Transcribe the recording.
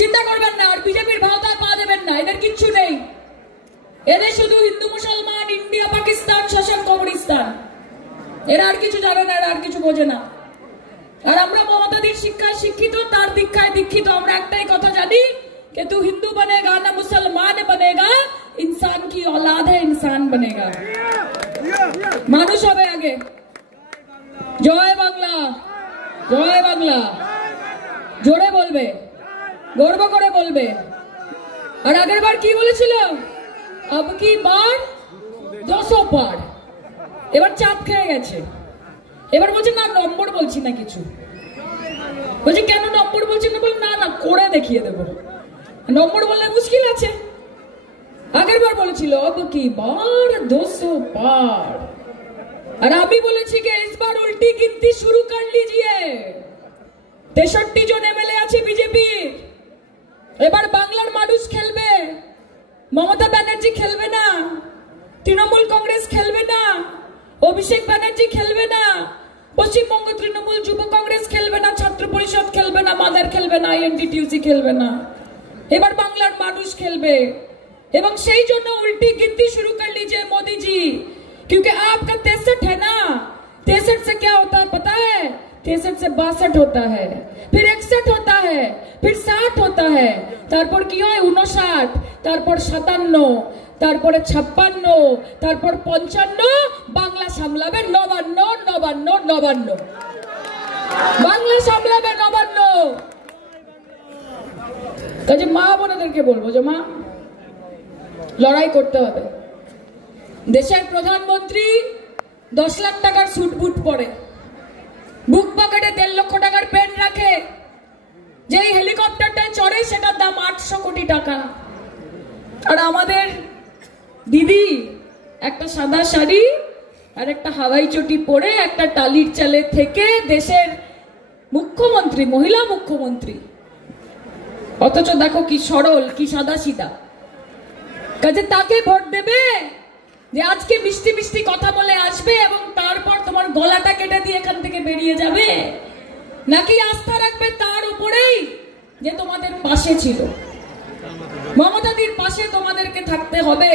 চিন্তা করবেন না। আর বিজেপির ভাওতায় পা দেবেন না, এদের কিচ্ছু নেই। এদের শুধু হিন্দু মুসলমান, ইন্ডিয়া পাকিস্তান, শাসন কবরিস্তান, এরা আর কিছু জানে না, এরা আর কিছু বোঝে না। আর আমরা মমতাদির শিক্ষায় শিক্ষিত, তার দীক্ষায় দীক্ষিত। আমরা একটাই কথা জানি कि तू हिंदू बनेगा ना मुसलमान बनेगा, इंसान की औलाद है, इंसान बनेगा। मानुष হবে আগে। জয় বাংলা, জয় বাংলা জোরে বলবে, গর্ব করে বলবে। আর আগের বার কি বলেছিল? अब की बार 200 पार। এবার চাপ খেয়ে গেছে। এবার বলছে না নম্বর বলছি না কিছু। বলছে কেন নম্বর বলছেন না? বল না না করে দেখিয়ে দেবো। নম্বর বললে মুশকিল আছে। আগের বার বলেছিল अब की बार 200 पार। और আমি বলেছি कि इस बार उल्टी गिनती शुरू कर लीजिए। 63 জন এমএলএ আছে বিজেপির। এবার বাংলার মানুষ খেলবে, মমতা ব্যানার্জি খেলবে না, তৃণমূল কংগ্রেস খেলবে না, অভিষেক ব্যানার্জি খেলবে না, পশ্চিমবঙ্গ তৃণমূল যুব কংগ্রেস খেলবে না, ছাত্র পরিষদ খেলবে না, মাদার খেলবে না, এনটিটিউসি খেলবে না। এবার বাংলার মানুষ খেলবে। এবং সেই জন্য উল্টি गिनती शुरू कर लीजिए मोदी जी, क्योंकि आपका 63 है ना। 63 से क्या होता है पता है? 63 से 62 होता है, फिर 61 होता है, फिर 60 होता है, তারপর কি হয় 59, তারপর 57, তারপরে 56, তারপর 55। বাংলা সামলাবে 59, 59, 59। বাংলা সামলাবে 59। কাজে মা বোনেদেরকে বলবো যে মা, লড়াই করতে হবে। দেশের প্রধানমন্ত্রী 10 লাখ টাকার স্যুট বুট পরে, বুক পকেটে 1.5 লক্ষ টাকার পেন রাখে, যেই হেলিকপ্টারটায় চড়ে সেটার দাম 800 কোটি টাকা। আর আমাদের দিদি একটা সাদা শাড়ি আর একটা হাওয়াই চটি পরে একটা টালির চালে থেকে দেশের মুখ্যমন্ত্রী, মহিলা মুখ্যমন্ত্রী। অথচ দেখো কি সরল, কি সাদা সিধা। কাজে তাকে ভোট দেবে যে আজকে মিষ্টি মিষ্টি কথা বলে আসবে এবং তারপর তোমার গলাটা কেটে দিয়ে এখান থেকে বেরিয়ে যাবে, নাকি আস্থা রাখবে তার উপরেই যে তোমাদের পাশে ছিল? মমতাদির পাশে তোমাদেরকে থাকতে হবে।